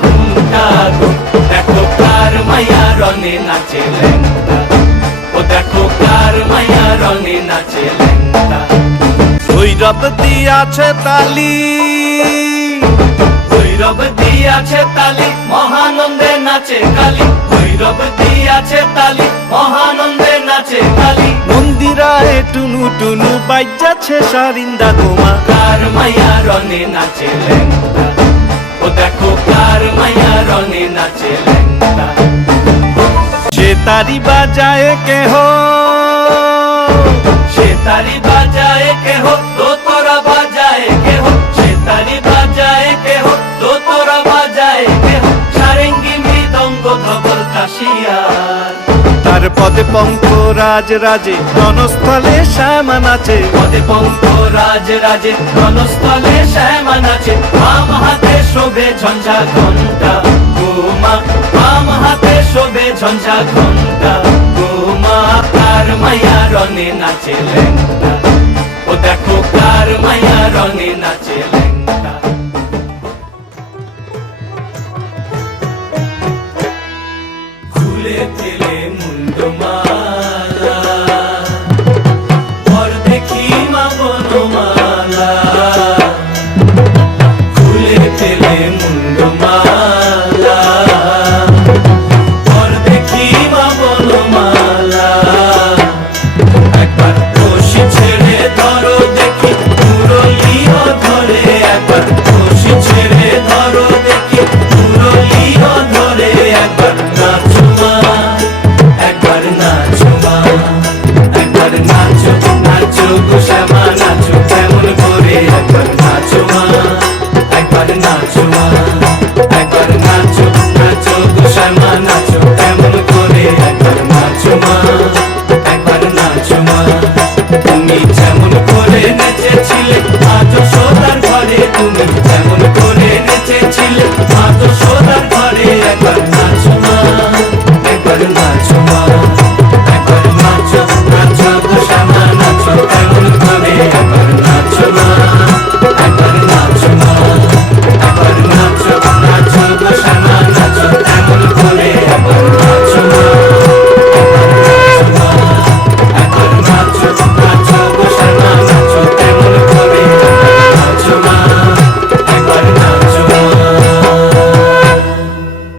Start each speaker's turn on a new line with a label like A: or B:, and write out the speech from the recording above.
A: ঘুমটা গো দেখো কার মায়া রঙে নাচে ও দেখো কার মায়া রঙে নাচে
B: দিয়াছে তালি।
A: দিয়াছে তালি, মহানন্দে নাচে কালী ভৈরব দিয়াছে তালি
B: মন্দিরায় টুনু টুনু বাজ্যাছে সারিন্দা গোমা
A: কার মায়া রনে নাচে লেঙ্গা ও দেখো কার মায়া রনে নাচে লেঙ্গা
B: সে তারি বাজায় কেহ?
A: সে তারি বাজায় কেহ? দোতরা বাজায় কেহ? সে তারি বাজায় কেহ? দোতরা বাজায় কেহ? সারেঙ্গি মৃদঙ্গ ধবল কাশিয়ার
B: তার পদে পঙ্ক রাজ রাজে, রণস্থলে শ্যামা নাচে।
A: পদে পঙ্ক রাজ রাজে, রণস্থলে শ্যামা নাচে। বাম হাতে শোভে ঝঞ্ঝা ঘণ্টা গোমা বাম হাতে শোভে ঝঞ্ঝা ঘণ্টা গোমা কার মায়া রনে নাচে ও দেখো কার মায়া রনে নাচে লেঙ্গা খুলে দিল